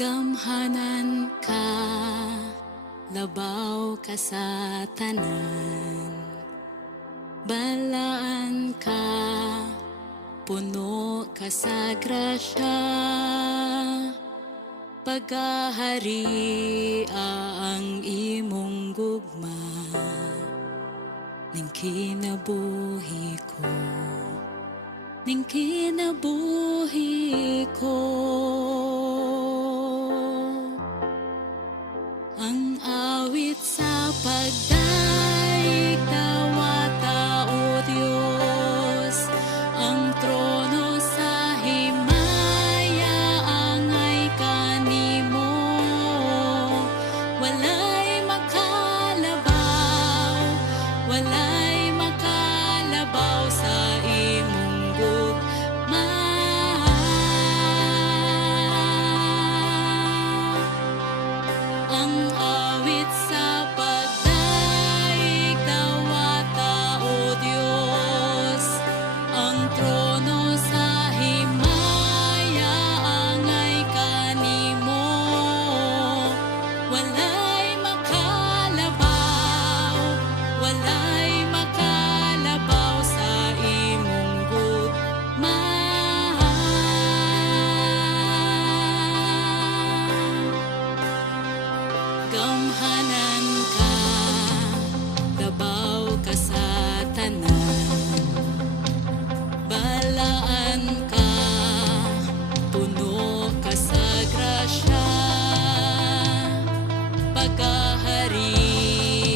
Gamhanan ka, labaw ka sa tanan. Balaan ka, puno ka sa grasya. Pagahari ang imong gugma, ning kinabuhi ko, ning kinabuhi ko. Ang awit sa pagdaig, dawata o Diyos, ang trono sa himaya, angay kanimo. Walay makalabaw, walay makalabaw sa imong gugma. Ang awit sa pagdaig, dawata o Diyos, ang trono sa himaya, angay kanimo. Walay makalabaw, walay makalabaw sa imong gugma. Gamhanan ka, labaw ka sa tanan. Balaan ka, puno ka sa grasya. Pagahari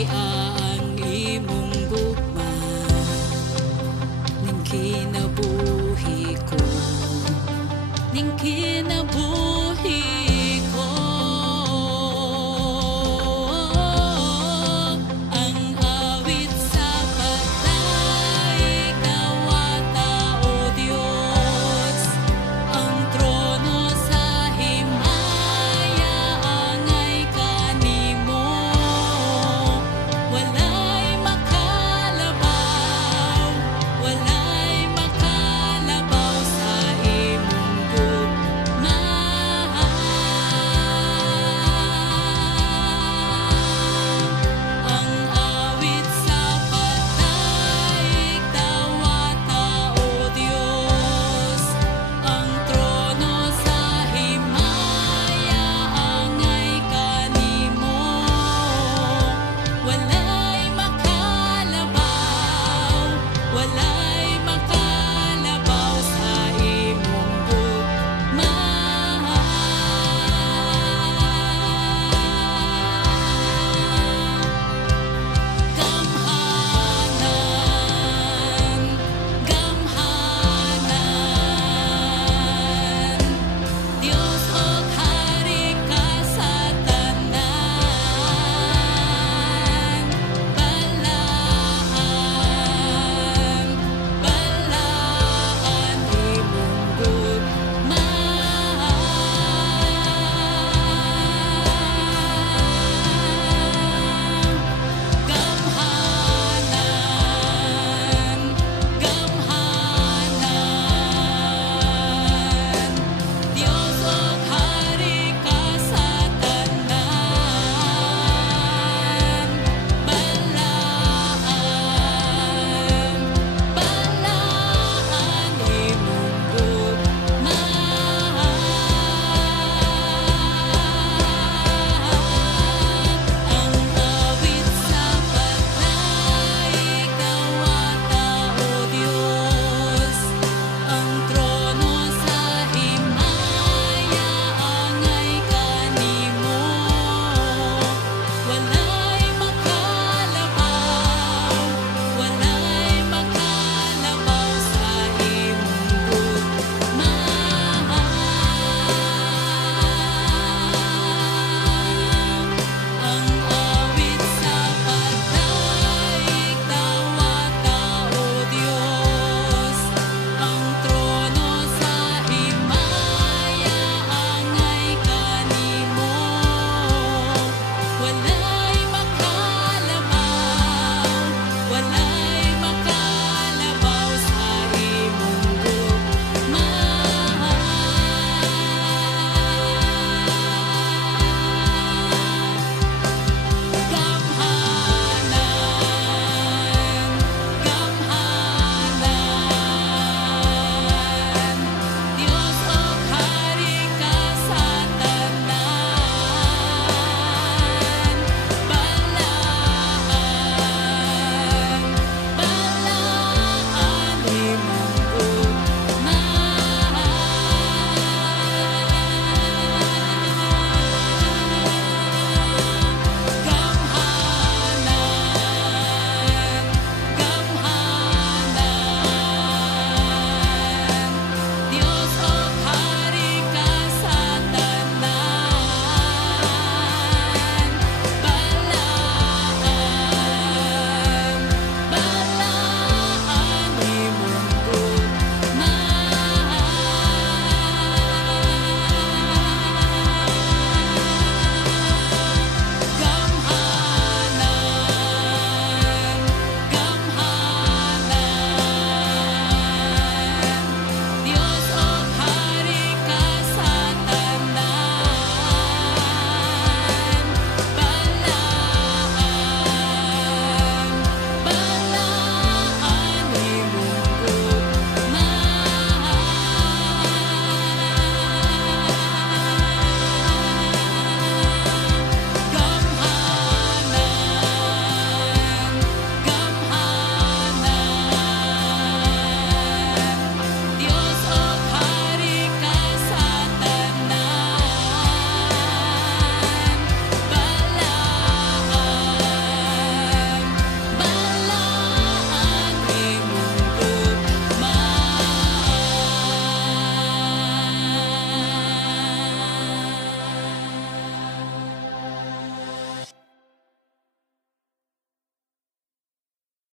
ang imong gugma, ning kinabuhi ko, ning kinabuhi